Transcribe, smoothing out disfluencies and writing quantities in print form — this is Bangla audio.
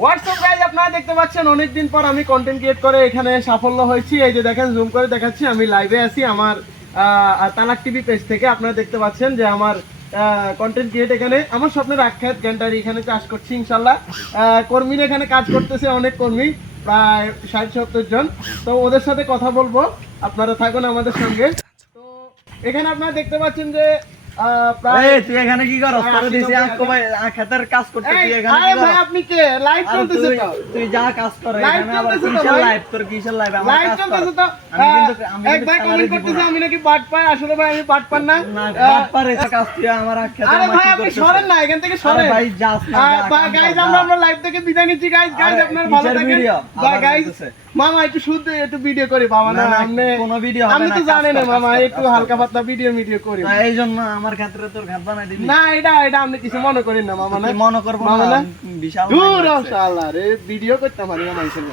হোয়াটসঅ্যাপ গাইজ, আপনারা দেখতে পাচ্ছেন অনেকদিন পর আমি কন্টেন্ট ক্রিয়েট করে এখানে সাফল্য হয়েছি। এই যে দেখেন, জুম করে দেখাচ্ছি, আমি লাইভে আছি আমার তালাক টিভি পেজ থেকে। আপনারা দেখতে পাচ্ছেন যে আমার কন্টেন্ট ক্রিয়েট এখানে আমার স্বপ্নের আখ্যাত গ্যান্ডারি এখানে চাষ করছি ইনশাল্লাহ। কর্মীরা এখানে কাজ করতেছে, অনেক কর্মী, প্রায় 60-70 জন। তো ওদের সাথে কথা বলবো, আপনারা থাকুন আমাদের সঙ্গে। তো এখানে আপনারা দেখতে পাচ্ছেন যে তুই এখানে কি করছ? তোরে দিছি খেতের কাজ করতে, তুই এখানে কি ভাই আপনি কে লাইভ চলতেছে? তো তুই যা কাজ কর লাইভ এখানে আবার চলতেছে তো কিসের ভাই? লাইভ? তোর কিসের লাইভ? আমার লাইভ কাজ কর। চলতেছে তো। আমি এক ভাই কমেন্ট করতেছে আমি নাকি বাট পাই। আসলে ভাই আমি বাট পান না। না বাট পারে কাজ তুই আমার খেতে আরে ভাই আপনি সরেন না এখান থেকে, সরেন ভাই। যাস না গাইস, আমরা লাইভ থেকে বিদায় নিচ্ছি গাইস। আপনারা ভালো থাকেন গাইস। মামা একটু শুদ্ধ একটু ভিডিও করি বাবা। না আপনি কোনো ভিডিও হবে না, আমি তো জানি না মামা, একটু হালকা পাতলা ভিডিও করি। এইজন্য আমার ক্ষেত্রে তোর ঘাত বানাই দিবি না এটা আপনি কিছু মনে করেন না মামা। না মনে করবো মামা না, না বিশাল দূর শালা রে, ভিডিও করতে পারি না মানুষের।